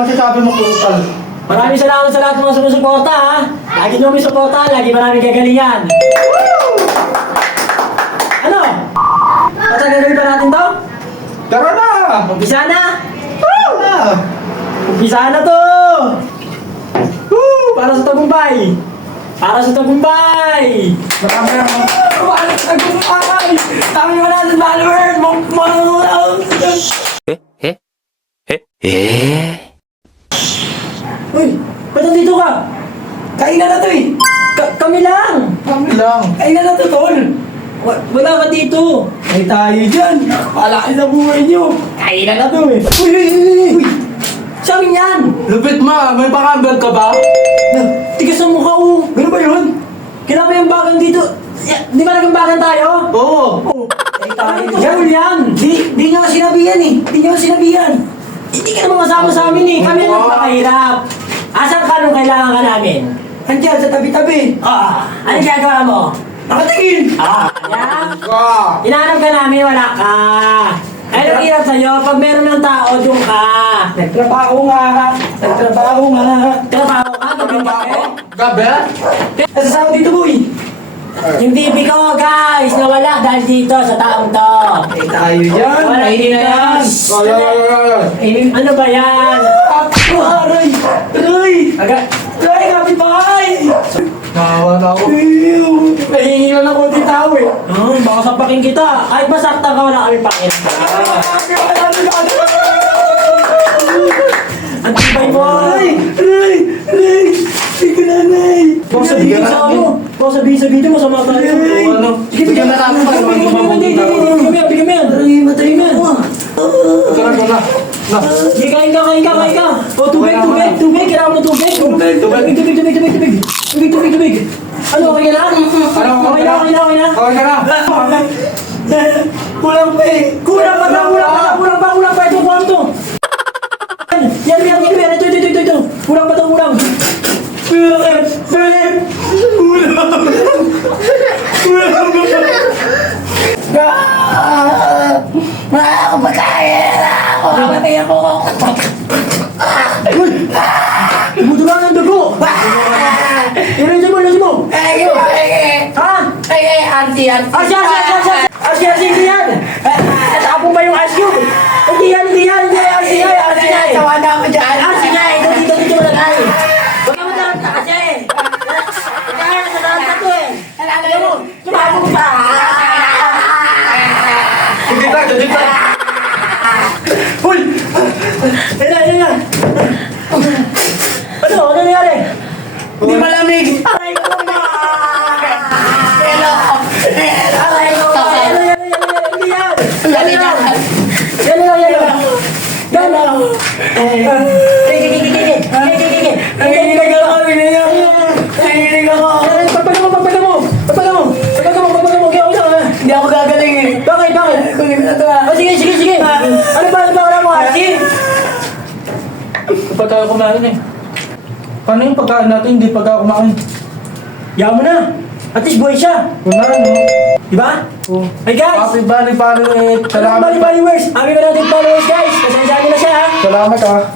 masasabi mo, Kupal? Maraming salamat sa lahat ng mga sumusuporta ha. Lagi nyo may suporta, lagi maraming gagalingan. Ano? Patagagawin pa natin to? Tara na! Umpisa na! Tara! Umpisa na to! Woo! Para sa tagumpay! Para sa tagumpay! Marami na mga... Para sa tagumpay! Tama nyo natin followers! Uy! Ba't nandito ka? Kainan na to eh! Kami lang! Kami lang. Kainan na to, tol! Wala ka dito! Ay tayo dyan! Palaki sa buhay nyo! Kainan na to eh! Uy! Uy! Uy! Uy! Sabi niyan! Lupit ma, may pakambag ka ba? Tigas ang mukha ko! Gano'n ba yun? Kailan ba yung bagan dito? Di ba naging bagan tayo? Oo. Ay tayo dyan! Yan! Di nyo sinabihan eh! Di nyo sinabihan! Hindi ka naman kasama sa amin eh! Kami ang nagpakahirap! Asan ka nung kailangan ka namin? Andiyan sa tabi-tabi. Anong ginagawa mo? Nakatingin! Yan! Ka! Hinahanap ka namin, wala ka! Ay, hirap sa'yo, pag meron ng tao, doon ka! Nagtrabaho nga! Nagtrabaho nga! Trabaho ka, gabi-gabi! Gabi? Nasasahod dito, boy! Yung TV ko, guys, nawala dahil dito sa taong to! Ay tayo dyan! Wala Mainin na yan! dito. Ay! Ano ba yan? Aray! Aray! Agad! Ay, kapit bahay! Nawa na ako. Nahingi lang ako din tao eh. Baka sapakin kita. Kahit masakta ka, wala kami pakin. Ang tibay mo! Aray! Aray! Aray! Sige nanay! Baka sabihin sa ano? Baka sabihin sa video, masama tayo. Ano? Sige, bigyan na natin. Bigyan mo yan. Matay mo yan. Tara ko na. Na. Sige, kain ka. O, tubig. Kailangan mo tubig. Tubig. Ano, okay ka na? Okay na. Okay ka na? Kulang pa eh. Kulang pa. Ito, kwanto. Yan. Ito. Kulang pa. Ako pagkain ako! Kamatay ako! Budulan ang dugo. Ilan mo? Ha? Auntie! Asya, hindi yan. Tapong ba yung asyo? Hindi yan. Asya. Tawa na ako dyan! Asya, dito mo lagay. Huwag ka matarap na kasi. Kaya natarap ka to eh. Alam mo, sumabog pa. Dito. Uy! Yan na. Ano nangyari? Hindi malamig. Aray ko na! Hello! Aray ko! Hindi yan! Yan lang! Pagpaga mo! Hindi ako gagaling eh! Bakit? Kunin mo na ito ah! Oh, sige! Ano ba mo, Archie? Kapag tayo kumain eh. Paano yung pagkain natin hindi pagka kumain? Yaman mo na! At least buhay siya! Wala no? Diba? Oh. Hey guys! Happy Bali Bali eh. Salamat Salamat. viewers! Happy birthday followers guys! Pasensyahan nyo na siya ha! Salamat ah.